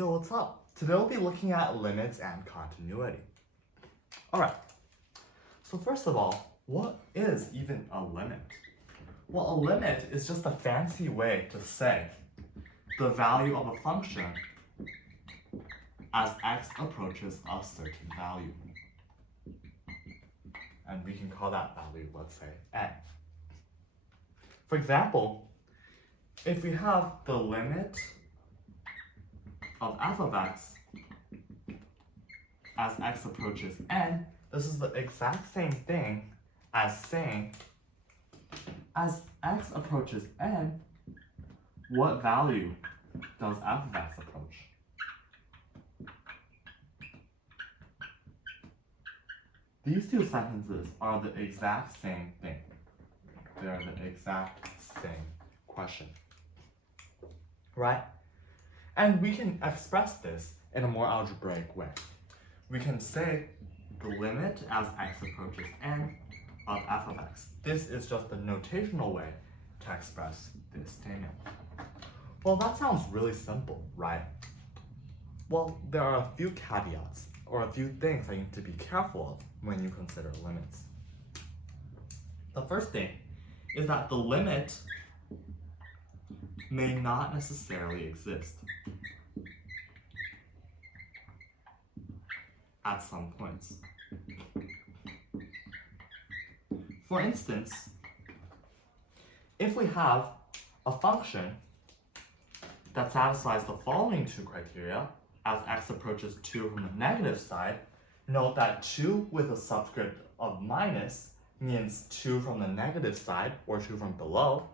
Yo, what's up? Today we'll be looking at limits and continuity. Alright, so first of all, what is even a limit? Well, a limit is just a fancy way to say the value of a function as x approaches a certain value. And we can call that value, let's say, n. For example, if we have the limit of f of x as x approaches n, this is the exact same thing as saying as x approaches n, what value does f of x approach? These two sentences are the exact same thing. They are the exact same question, right? And we can express this in a more algebraic way. We can say the limit as x approaches n of f of x. This is just a notational way to express this statement. Well, that sounds really simple, right? Well, there are a few caveats or a few things that you need to be careful of when you consider limits. The first thing is that the limit may not necessarily exist at some points. For instance, if we have a function that satisfies the following two criteria as x approaches 2 from the negative side, note that 2 with a subscript of minus means 2 from the negative side or 2 from below.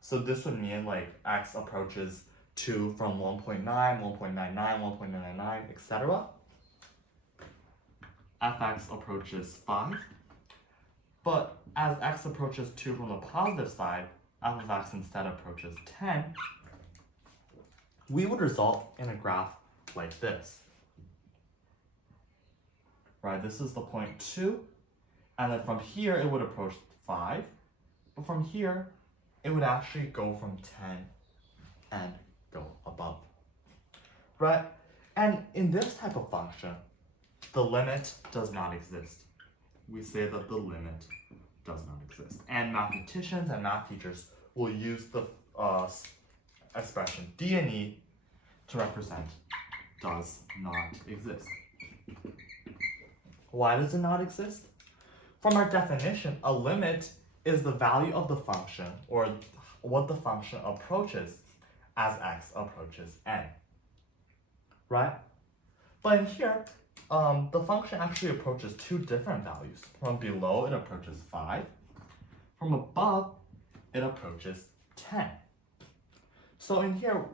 So this would mean like x approaches 2 from 1.9, 1.99, 1.99, etc. fx approaches 5. But as x approaches 2 from the positive side, f of x instead approaches 10, we would result in a graph like this. Right, this is the point 2, and then from here it would approach 5, but from here it would actually go from 10 and go above. Right, and in this type of function, the limit does not exist. We say that the limit does not exist. And mathematicians and math teachers will use the expression d and e to represent does not exist. Why does it not exist? From our definition, a limit is the value of the function or what the function approaches as x approaches n. Right? But in here, the function actually approaches two different values. From below, it approaches 5. From above, it approaches 10. So in here,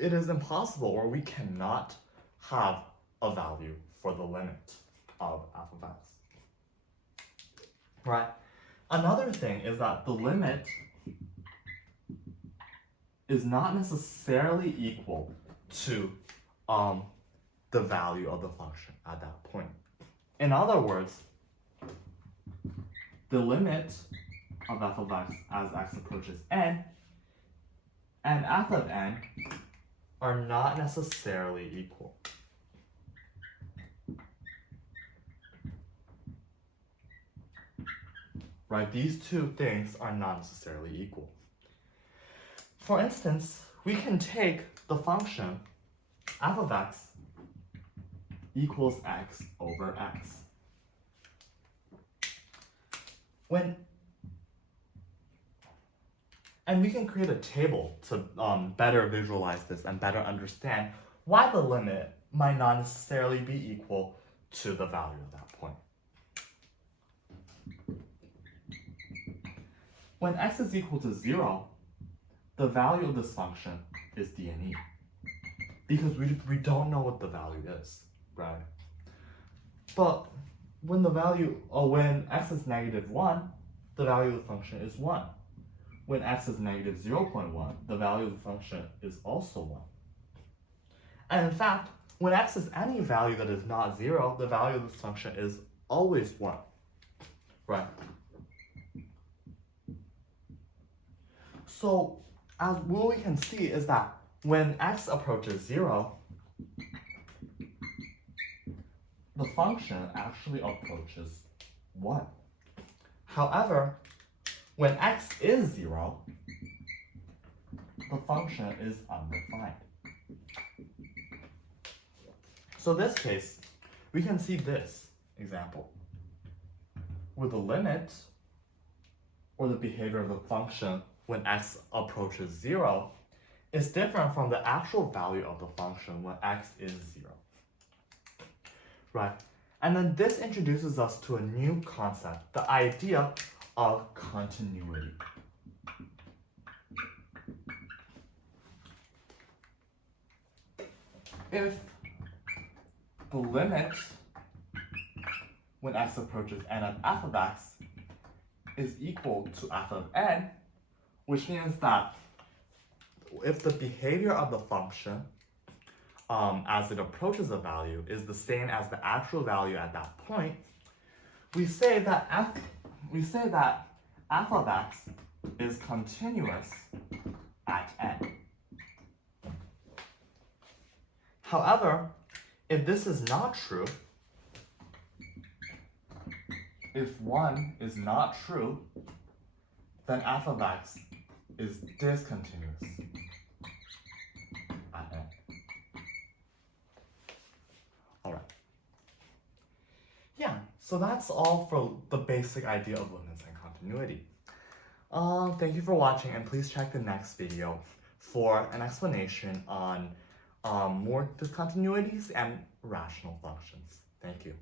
it is impossible, or we cannot have a value for the limit of f of x. Right? Another thing is that the limit is not necessarily equal to the value of the function at that point. In other words, the limit of f of x as x approaches n and f of n are not necessarily equal. Right, these two things are not necessarily equal. For instance, we can take the function f of x equals x over x. And we can create a table to better visualize this and better understand why the limit might not necessarily be equal to the value of that point. When x is equal to 0, the value of this function is d and e, because we don't know what the value is, right? But when when x is negative 1, the value of the function is 1. When x is negative 0.1, the value of the function is also 1. And in fact, when x is any value that is not 0, the value of this function is always 1, right? So what we can see is that when x approaches 0, the function actually approaches 1. However, when x is 0, the function is undefined. So in this case, we can see this example, where the limit or the behavior of the function when x approaches 0 is different from the actual value of the function when x is 0. Right? And then this introduces us to a new concept, the idea of continuity. If the limit when x approaches n of f of x is equal to f of n, which means that if the behavior of the function as it approaches a value is the same as the actual value at that point, we say that f of x is continuous at n. However, if this is not true, if 1 is not true, then f of x is discontinuous at n. Alright. Yeah, so that's all for the basic idea of limits and continuity. Thank you for watching, and please check the next video for an explanation on more discontinuities and rational functions. Thank you.